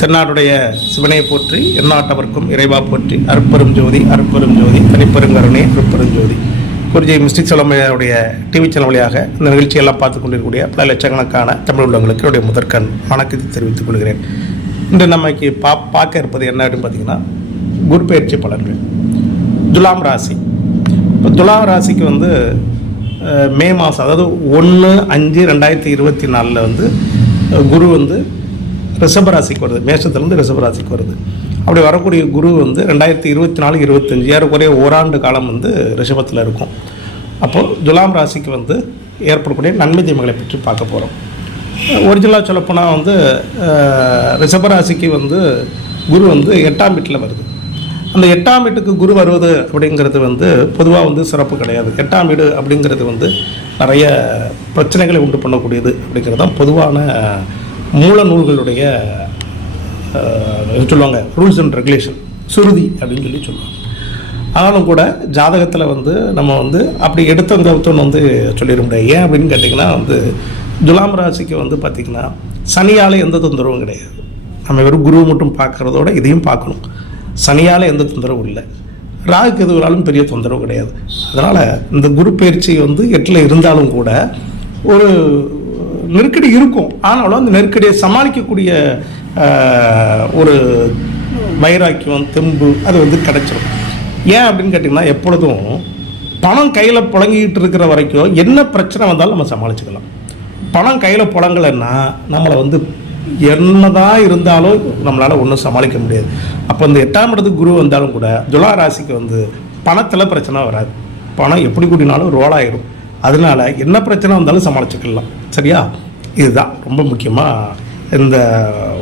தென்னாடுடைய சிவனையை போற்றி எந்நாட்டவர்க்கும் இறைவா போற்றி அருட்பெரும் ஜோதி அருட்பெரும் ஜோதி தனிப்பெருங்கருணை அருட்பெரும் ஜோதி. குருஜி மிஸ்டிக் சிலம்பையாருடைய டிவி சேனல் வழியாக இந்த நிகழ்ச்சியெல்லாம் பார்த்து கொண்டிருக்கக்கூடிய பல லட்சக்கணக்கான தமிழ் உள்ளவங்களுக்கு என்னுடைய முதற்கண் வணக்கத்தை தெரிவித்துக் கொள்கிறேன். இன்று நமக்கு பா பார்க்க இருப்பது என்ன அப்படின்னு பார்த்தீங்கன்னா குருப்பெயர்ச்சி பலன்கள். துலாம் ராசி. இப்போ துலாம் ராசிக்கு வந்து மே மாதம் அதாவது ஒன்று அஞ்சு ரெண்டாயிரத்தி இருபத்தி நாலில் வந்து குரு வந்து ரிஷபராசிக்கு வருது. மேஷத்துலேருந்து ரிஷபராசிக்கு வருது. அப்படி வரக்கூடிய குரு வந்து ரெண்டாயிரத்தி இருபத்தி நாலு இருபத்தஞ்சி ஏறக்குறைய ஓராண்டு காலம் வந்து ரிஷபத்தில் இருக்கும். அப்போது துலாம் ராசிக்கு வந்து ஏற்படக்கூடிய நன்மை தீமைகளை பற்றி பார்க்க போகிறோம் ஒரிஜினலாக சொல்லப்போனால் வந்து ரிஷபராசிக்கு வந்து குரு வந்து எட்டாம் வீட்டில் வருது. அந்த எட்டாம் வீட்டுக்கு குரு வருவது அப்படிங்கிறது வந்து பொதுவாக வந்து சிறப்பு கிடையாது. எட்டாம் வீடு அப்படிங்கிறது வந்து நிறைய பிரச்சனைகளை உண்டு பண்ணக்கூடியது அப்படிங்கிறது தான் பொதுவான மூல நூல்களுடைய சொல்லுவாங்க ரூல்ஸ் அண்ட் ரெகுலேஷன் சுருதி அப்படின்னு சொல்லி சொல்லுவாங்க. ஆனாலும் கூட ஜாதகத்தில் வந்து நம்ம வந்து அப்படி எடுத்த கவுத்தோன்னு வந்து சொல்லிட முடியாது. ஏன் அப்படின்னு கேட்டிங்கன்னா வந்து துலாம் ராசிக்கு வந்து பார்த்திங்கன்னா சனியால் எந்த தொந்தரவும் கிடையாது. நம்ம வெறும் குருவை மட்டும் பார்க்குறதோட இதையும் பார்க்கணும் சனியால் எந்த தொந்தரவும் இல்லை. ராகுக்கு எதுவாலும் பெரிய தொந்தரவு கிடையாது. அதனால் இந்த குரு பயிற்சி வந்து எட்டில் இருந்தாலும் கூட ஒரு நெருக்கடி இருக்கும். ஆனாலும் அந்த நெருக்கடியை சமாளிக்கக்கூடிய ஒரு வைராக்கியம் தெம்பு அது வந்து கிடச்சிரும். ஏன் அப்படின்னு கேட்டிங்கன்னா எப்பொழுதும் பணம் கையில் புழங்கிட்டு இருக்கிற வரைக்கும் என்ன பிரச்சனை வந்தாலும் நம்ம சமாளிச்சுக்கலாம். பணம் கையில் புழங்கலைன்னா நம்மளை வந்து என்னதான் இருந்தாலும் நம்மளால் ஒன்றும் சமாளிக்க முடியாது. அப்போ இந்த எட்டாம் இடத்துக்கு குரு வந்தாலும் கூட துலா ராசிக்கு வந்து பணத்தில் பிரச்சனை வராது. பணம் எப்படி கூட்டினாலும் ரோல் அதனால என்ன பிரச்சனை வந்தாலும் சமாளிச்சுக்கலாம். சரியா? இதுதான். ரொம்ப முக்கியமாக இந்த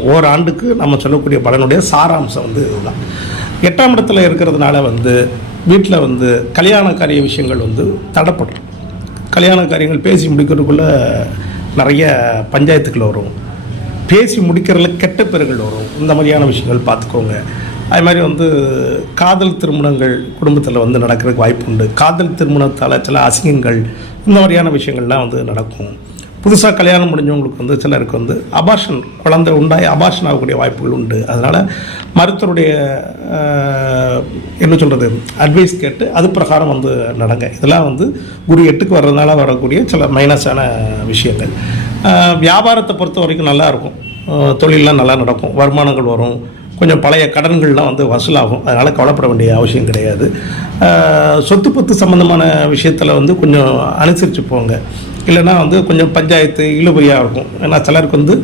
ஓராண்டுக்கு நம்ம சொல்லக்கூடிய பலனுடைய சாராம்சம் வந்து இதுதான். எட்டாம் இடத்துல இருக்கிறதுனால வந்து வீட்டில் வந்து கல்யாண காரிய விஷயங்கள் வந்து தடைப்படும். கல்யாண காரியங்கள் பேசி முடிக்கிறதுக்குள்ளே நிறைய பஞ்சாயத்துக்கள் வரும். பேசி முடிக்கிறதுல கெட்ட பேர்கள் வரும். இந்த மாதிரியான விஷயங்கள் பார்த்துக்கோங்க. அது மாதிரி வந்து காதல் திருமணங்கள் குடும்பத்தில் வந்து நடக்கிறதுக்கு வாய்ப்பு உண்டு. காதல் திருமணத்தால் சில அசிங்கங்கள் இந்த மாதிரியான விஷயங்கள்லாம் வந்து நடக்கும். புதுசாக கல்யாணம் முடிஞ்சவங்களுக்கு வந்து சிலருக்கு வந்து அபாஷன் குழந்தை உண்டாகி அபாஷன் ஆகக்கூடிய வாய்ப்புகள் உண்டு. அதனால் மருத்துவருடைய என்ன சொல்கிறது அட்வைஸ் கேட்டு அது பிரகாரம் வந்து நடங்க. இதெல்லாம் வந்து குரு எட்டுக்கு வர்றதுனால வரக்கூடிய சில மைனஸான விஷயங்கள். வியாபாரத்தை பொறுத்த வரைக்கும் நல்லா இருக்கும். தொழிலெலாம் நல்லா நடக்கும். வருமானங்கள் வரும். கொஞ்சம் பழைய கடன்கள்லாம் வந்து வசூலாகும். அதனால் கவலைப்பட வேண்டிய அவசியம் கிடையாது. சொத்து பத்து சம்மந்தமான விஷயத்தில் வந்து கொஞ்சம் அனுசரித்து போங்க. இல்லைன்னா வந்து கொஞ்சம் பஞ்சாயத்து இழுபறியாக இருக்கும். ஏன்னா சிலருக்கு வந்து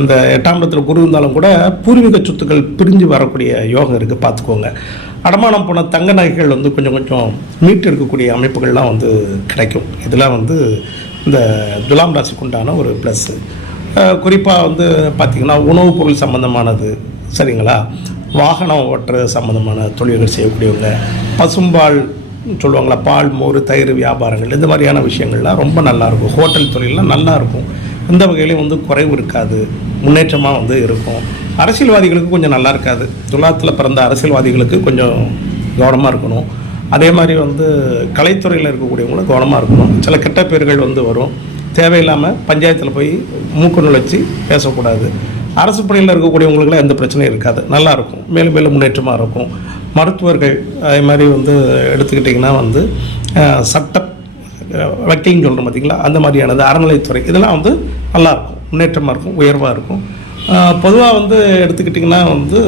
இந்த எட்டாம் இடத்துல குரு இருந்தாலும் கூட பூர்வீக சொத்துக்கள் பிரிஞ்சு வரக்கூடிய யோகம் இருக்குது பார்த்துக்கோங்க. அடமானம் போன தங்க நகைகள் வந்து கொஞ்சம் கொஞ்சம் மீட்டு எடுக்கக்கூடிய அமைப்புகள்லாம் வந்து கிடைக்கும். இதெல்லாம் வந்து இந்த துலாம் ராசிக்கு உண்டான ஒரு ப்ளஸ்ஸு குறிப்பாக வந்து பார்த்திங்கன்னா உணவுப் பொருள் சம்மந்தமானது சரிங்களா? வாகனம் ஓட்டுறது சம்மந்தமான தொழில்கள் செய்யக்கூடியவங்க பசும்பால் சொல்லுவாங்களா பால் மோர் தயிர் வியாபாரங்கள் இந்த மாதிரியான விஷயங்கள்லாம் ரொம்ப நல்லாயிருக்கும். ஹோட்டல் தொழிலெலாம் நல்லாயிருக்கும். இந்த எந்த வகையிலையும் வந்து குறைவு இருக்காது. முன்னேற்றமாக வந்து இருக்கும். அரசியல்வாதிகளுக்கு கொஞ்சம் நல்லா இருக்காது. துலாத்தில் பிறந்த அரசியல்வாதிகளுக்கு கொஞ்சம் கவனமாக இருக்கணும். அதே மாதிரி வந்து கலைத்துறையில் இருக்கக்கூடியவங்களும் கவனமாக இருக்கணும். சில கெட்ட பேர்கள் வந்து வரும். தேவையில்லாமல் பஞ்சாயத்தில் போய் மூக்கு நுழைச்சி பேசக்கூடாது. அரசு பணியில் இருக்கக்கூடியவங்களுக்குலாம் எந்த பிரச்சனையும் இருக்காது. நல்லாயிருக்கும் மேலும் மேலும் முன்னேற்றமாக இருக்கும். மருத்துவர்கள் அதே மாதிரி வந்து எடுத்துக்கிட்டிங்கன்னா வந்து சட்ட வக்கீல்னு சொல்கிறோம் பார்த்தீங்களா அந்த மாதிரியானது அறநிலைத்துறை இதெல்லாம் வந்து நல்லாயிருக்கும் முன்னேற்றமாக இருக்கும். உயர்வாக இருக்கும். பொதுவாக வந்து எடுத்துக்கிட்டிங்கன்னா வந்து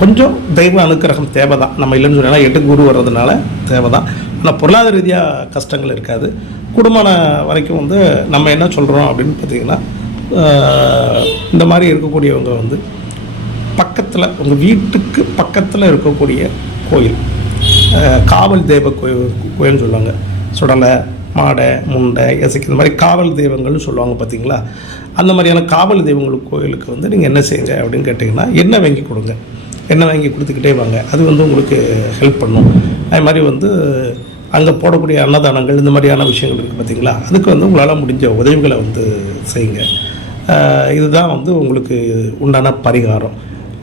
கொஞ்சம் தெய்வ அனுக்கிரகம் தேவை தான் நம்ம இல்லைன்னு சொன்னால் எட்டு குரு வர்றதுனால தேவை தான் ஆனால் பொருளாதார ரீதியாக கஷ்டங்கள் இருக்காது. குடும்பம் வரைக்கும் வந்து நம்ம என்ன சொல்கிறோம் அப்படின்னு பார்த்தீங்கன்னா இந்த மாதிரி இருக்கக்கூடியவங்க வந்து பக்கத்தில் உங்கள் வீட்டுக்கு பக்கத்தில் இருக்கக்கூடிய கோயில் காவல் தெய்வ கோயில் கோயில்னு சொல்லுவாங்க. சுடலை மாடை முண்டை இசைக்கு இந்த மாதிரி காவல் தெய்வங்கள்னு சொல்லுவாங்க பார்த்தீங்களா அந்த மாதிரியான காவல் தெய்வங்களுக்கு கோயிலுக்கு வந்து நீங்கள் என்ன செய்யுங்க அப்படின்னு கேட்டிங்கன்னா எண்ணெய் வாங்கி கொடுங்க. எண்ணெய் வாங்கி கொடுத்துக்கிட்டே வாங்க. அது வந்து உங்களுக்கு ஹெல்ப் பண்ணும். அது மாதிரி வந்து அங்கே போடக்கூடிய அன்னதானங்கள் இந்த மாதிரியான விஷயங்கள் இருக்குது பார்த்தீங்களா அதுக்கு வந்து உங்களால் முடிஞ்ச உதவிகளை வந்து செய்யுங்க. இதுதான் வந்து உங்களுக்கு உண்டான பரிகாரம்.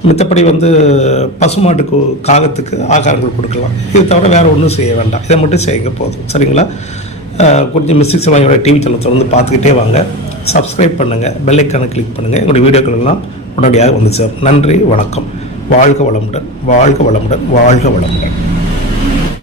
மித்தப்படி வந்து பசுமாட்டுக்கு காகத்துக்கு ஆகாரங்கள் கொடுக்கலாம். இது தவிர வேறு ஒன்றும் செய்ய வேண்டாம். இதை மட்டும் செய்யுங்க போதும். சரிங்களா? கொஞ்சம் மிஸ்டேக்ஸ் வாங்கியோட டிவி சேனல் தொடர்ந்து பார்த்துக்கிட்டே வாங்க. சப்ஸ்கிரைப் பண்ணுங்கள் பெல்லைக்கானை கிளிக் பண்ணுங்கள் எங்களுடைய வீடியோக்கள் எல்லாம் உடனடியாக வந்து சேரும். நன்றி வணக்கம். வாழ்க வளமுடன் வாழ்க வளமுடன் வாழ்க வளமுடன்.